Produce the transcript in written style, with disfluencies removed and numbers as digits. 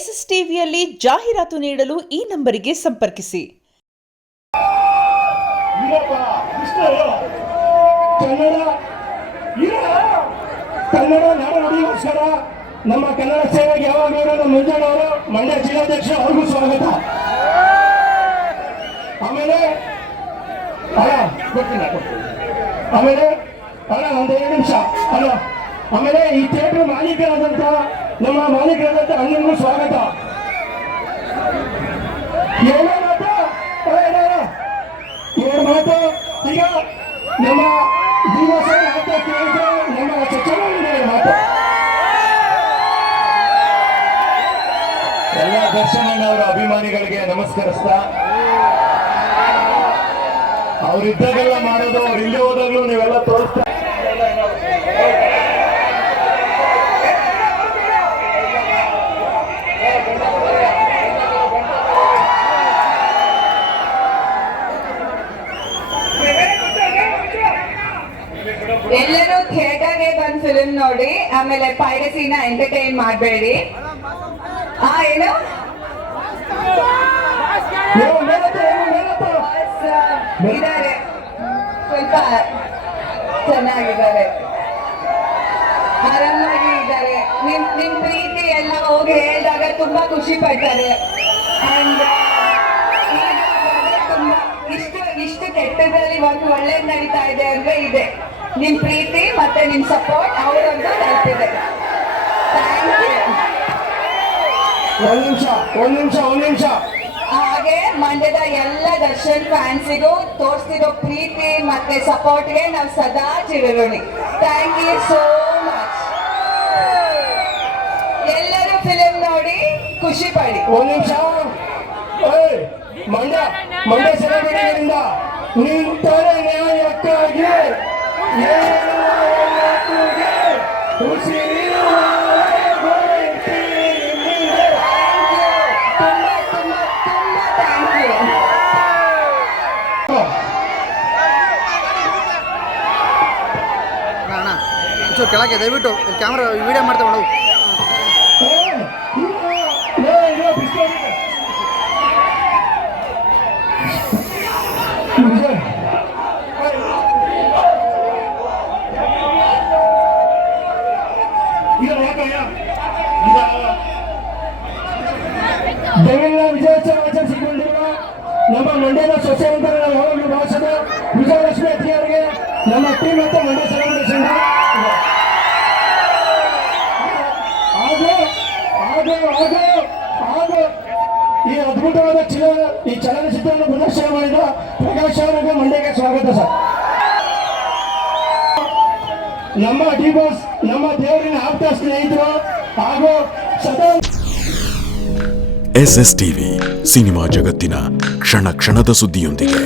S S ಟಿವಿಯಲ್ಲಿ ಜಾಹೀರಾತು ನೀಡಲು ಈ ನಂಬರಿಗೆ ಸಂಪರ್ಕಿಸಿ. ಕನ್ನಡ ನಾಡುನುಡಿಗೋಸ್ಕರ ನಮ್ಮ ಕನ್ನಡ ಸೇವೆಗೆ ಯಾವಾಗಲೂ ನಮ್ಮ ಮಂಜಣ್ಣವರು ಮಂಡ್ಯ ಜಿಲ್ಲಾಧ್ಯಕ್ಷ ಅವ್ರಿಗೂ ಸ್ವಾಗತ. ಆಮೇಲೆ ಒಂದು 2 ನಿಮಿಷ ಆಮೇಲೆ ಈ ಥಿಯೇಟರ್ ಮಾಲೀಕರಾದಂತ ನಮ್ಮ ಮಾಲೀಕರಾದಂತ ಅಣ್ಣನಿಗೂ ಸ್ವಾಗತ. ಏಳು ಮಾತು ಈಗ ನಮ್ಮ ದಿವಸ ನಮ್ಮ ಚರ್ಚೆ ಮಾತು ಎಲ್ಲ ದರ್ಶನಣ್ಣವರ ಅಭಿಮಾನಿಗಳಿಗೆ ನಮಸ್ಕರಿಸ್ತಾ, ಅವ್ರಿದ್ದಾಗೆಲ್ಲ ಮಾಡೋದು, ಅವ್ರು ಇಲ್ಲಿ ಹೋದಾಗ್ಲೂ ನೀವೆಲ್ಲ ತೋರಿಸ್ತಾ ಎಲ್ಲರೂ ಥಿಯೇಟರ್ಗೆ ಬಂದು ಫಿಲ್ಮ್ ನೋಡಿ, ಆಮೇಲೆ ಪೈರಸಿನ ಎಂಟರ್ಟೈನ್ ಮಾಡಬೇಡಿ. ಏನು ಇದ್ದಾರೆ, ಸ್ವಲ್ಪ ಚೆನ್ನಾಗಿದ್ದಾರೆ, ಆರಾಮಾಗಿ ಇದ್ದಾರೆ. ನಿಮ್ ಪ್ರೀತಿ ಎಲ್ಲ ಹೋಗಿ ಹೇಳಿದಾಗ ತುಂಬಾ ಖುಷಿ ಪಡ್ತಾರೆ. ಅಂಡ್ ತುಂಬಾ ಇಷ್ಟು ಕೆಟ್ಟದಲ್ಲಿ ಒಂದು ಒಳ್ಳೇದು ನಡೀತಾ ಇದೆ ಅಂದ್ರೆ ಇದೆ ನಿಮ್ ಪ್ರೀತಿ ಮತ್ತೆ ನಿಮ್ ಸಪೋರ್ಟ್ ಅವರೊಂದು ತಲುಪಿದೆ. ಒಂದ್ ನಿಮಿಷ ಹಾಗೆ ಮಂಡ್ಯದ ಎಲ್ಲ ದರ್ಶನ್ ಫ್ಯಾನ್ಸಿಗೂ ತೋರಿಸ್ತಿರೋ ಪ್ರೀತಿ ಮತ್ತೆ ಸಪೋರ್ಟ್ಗೆ ನಾವು ಸದಾ ಚಿರಋಣಿ. Thank you so much. ಎಲ್ಲರೂ ಫಿಲಿಂ ನೋಡಿ ಖುಷಿ ಪಡಿ. ಒಂದ್ ನಿಮಿಷ, ಮಂಡ್ಯ ಸೆಲೆಬ್ರಿಟಿಗಳಿಂದ ನಿಂತರ ನ್ಯಾಯಕ್ಕಾಗಿ ಕೆಳಗೆ ದಯವಿಟ್ಟು ಕ್ಯಾಮ್ರಾ ವಿಡಿಯೋ ಮಾಡ್ತಾ ನೋಡು. ದೆಹಲಿಯ ವಿಜಯೋತ್ಸವ ಆಚರಿಸಿಕೊಂಡಿರುವ ನಮ್ಮ ಮಂಡ್ಯದ ಸೊಸೆಯಂತರ ಯಾವಾಗಲೂ ಭಾಷಣ ವಿಜಯಲಕ್ಷ್ಮಿ ಅತ್ತಿ ಅವರಿಗೆ ನಮ್ಮ ಟೀಮ್ ಮತ್ತು ಮಂಡ್ಯ ಸೆಲೆಬ್ರೇಷನ್ ಹಾಗೂ ಈ ಅದ್ಭುತವಾದ ಈ ಚಲನಚಿತ್ರವನ್ನು ಪ್ರದರ್ಶನ ಮಾಡಿದ ಪ್ರಕಾಶ್ ಅವರಿಗೆ ಮಂಡ್ಯಕ್ಕೆ ಸ್ವಾಗತ ಸರ್. ನಮ್ಮ ಡಿ ಬಾಸ್, ನಮ್ಮ ದೇವರಿನ ಆಪ್ತ ಸ್ನೇಹಿತರು ಹಾಗೂ ಸದಾ ಎಸ್ಎಸ್ ಟಿವಿ ಸಿನಿಮಾ ಜಗತ್ತಿನ ಕ್ಷಣ ಕ್ಷಣದ ಸುದ್ದಿಯೊಂದಿಗೆ.